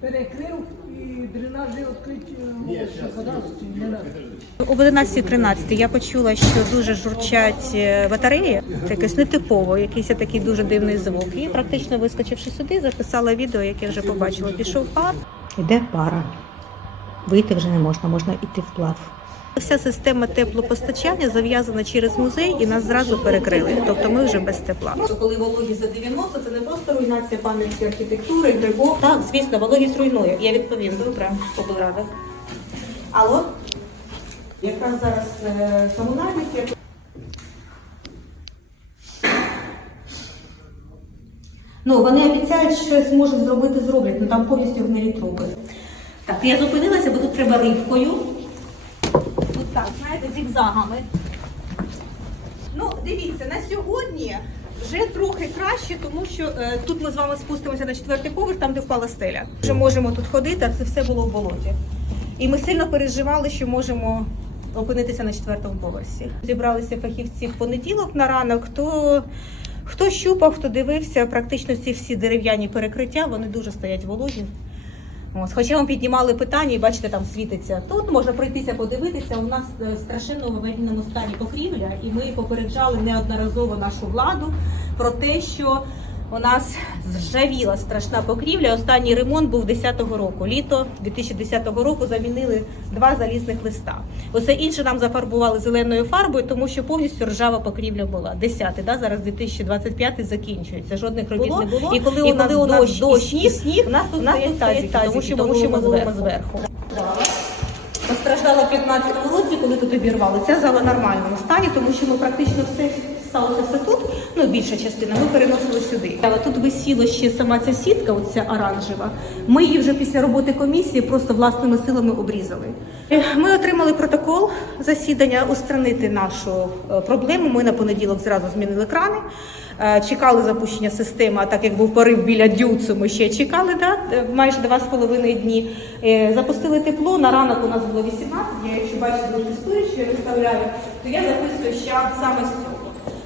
перекрив і дренажі відкриті не? Об 11.13 я почула, що дуже журчать е, батареї. Це якось нетипово, якийсь такий дуже дивний звук. І практично вискочивши сюди, записала відео, яке вже побачила. Пішов пар. Іде пара. Вийти вже не можна, можна йти вплав. Вся система теплопостачання зав'язана через музей і нас зразу перекрили. Тобто ми вже без тепла. Коли вологість за 90, це не просто руйнація пам'ятки архітектури, грибов. Так, звісно, вологість руйнує. Я відповім. Добре, облрада. Алло? Якраз зараз е, комунальники. Ну, вони обіцяють, що щось можуть зробити, зроблять, ну там повністю гнилі труби. Так, я зупинилася, бо тут треба рибкою. Так, знаєте, зігзагами. Ну, дивіться, на сьогодні вже трохи краще, тому що е, тут ми з вами спустимося на четвертий поверх, там де впала стеля. Вже можемо тут ходити, а це все було в болоті. І ми сильно переживали, що можемо опинитися на четвертому поверсі. Зібралися фахівці в понеділок на ранок. Хто, хто щупав, хто дивився, практично ці всі дерев'яні перекриття, вони дуже стоять вологі. Ось, хоча ми піднімали питання, і бачите, там світиться. Тут можна пройтися, подивитися. У нас е, страшенно в аварійному стані покрівля, і ми попереджали неодноразово нашу владу про те, що у нас зжавіла страшна покрівля. Останній ремонт був 10-го року. Літо 2010 року замінили два залізних листа. Усе інше нам зафарбували зеленою фарбою, тому що повністю ржава покрівля була. 10-й, да, зараз 2025 закінчується. Жодних робіт не було. І коли, у, нас дощ, і сніг, сніг, у нас тут, нас тут тазики, тому що, тому що ми зверху. зверху. Постраждало 15 році, коли тут обірвали. Ця зала в нормальному стані, тому що ми практично все сталося все тут. Ну, більша частина, ми переносили сюди. Але тут висіла ще сама ця сітка, оця оранжева. Ми її вже після роботи комісії просто власними силами обрізали. Е, Ми отримали протокол засідання устранити нашу е, проблему. Ми на понеділок зразу змінили крани. Е, Чекали запущення системи, а так як був порив біля дюцу, ми ще чекали да, майже два з половиною дні. Запустили тепло, на ранок у нас було 18, я якщо бачите що я виставляю, то я записую ще саме з цього.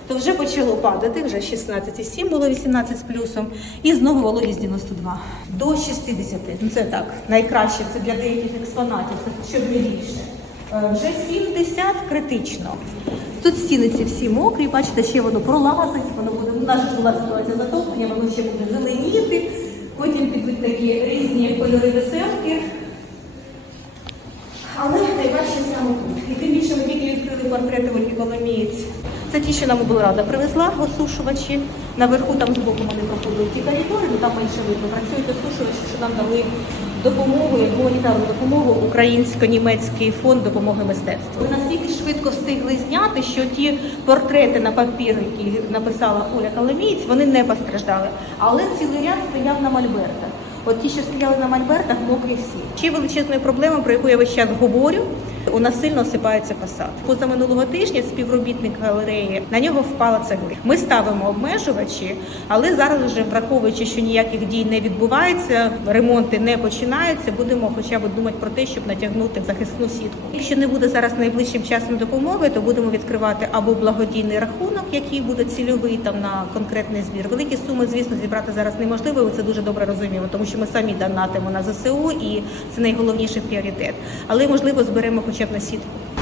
То вже почало падати, вже 16,7 було 18 з плюсом, і знову вологість 92 до 60. Ну це так, найкраще, це для деяких експонатів, це щоб не більше. Е, Вже 70 критично. Тут стіни ці всі мокрі, бачите, ще воно пролазить, воно буде, у нас була ситуація затоплення, воно ще буде зеленіти, потім підуть такі різні кольори веселки. Але найважче саме тут. І тим більше ми тільки відкрили портрети Ольги Коломієць. Це ті, що нам облрада привезла осушувачі. Наверху там збоку вони проходили ті коридори, ну там менше видно. Працюють осушувачі, що нам дали допомогу, гуманітарну допомогу Українсько-німецький фонд допомоги мистецтву. Ми настільки швидко встигли зняти, що ті портрети на папір, які написала Оля Коломієць, вони не постраждали. Але цілий ряд стояв на мольбертах. От ті, що стояли на мольбертах, мокрі всі. Ще величезною проблемою, про яку я весь час говорю, у нас сильно осипається фасад. Поза минулого тижня співробітник галереї на нього впала цегли. Ми ставимо обмежувачі, але зараз вже враховуючи, що ніяких дій не відбувається, ремонти не починаються. Будемо хоча б думати про те, щоб натягнути захисну сітку. Якщо не буде зараз найближчим часом допомоги, то будемо відкривати або благодійний рахунок, який буде цільовий там на конкретний збір. Великі суми, звісно, зібрати зараз неможливо. і це дуже добре розуміємо, тому що ми самі донатимо на ЗСУ, і це найголовніший пріоритет. Але можливо зберемо хоча б на.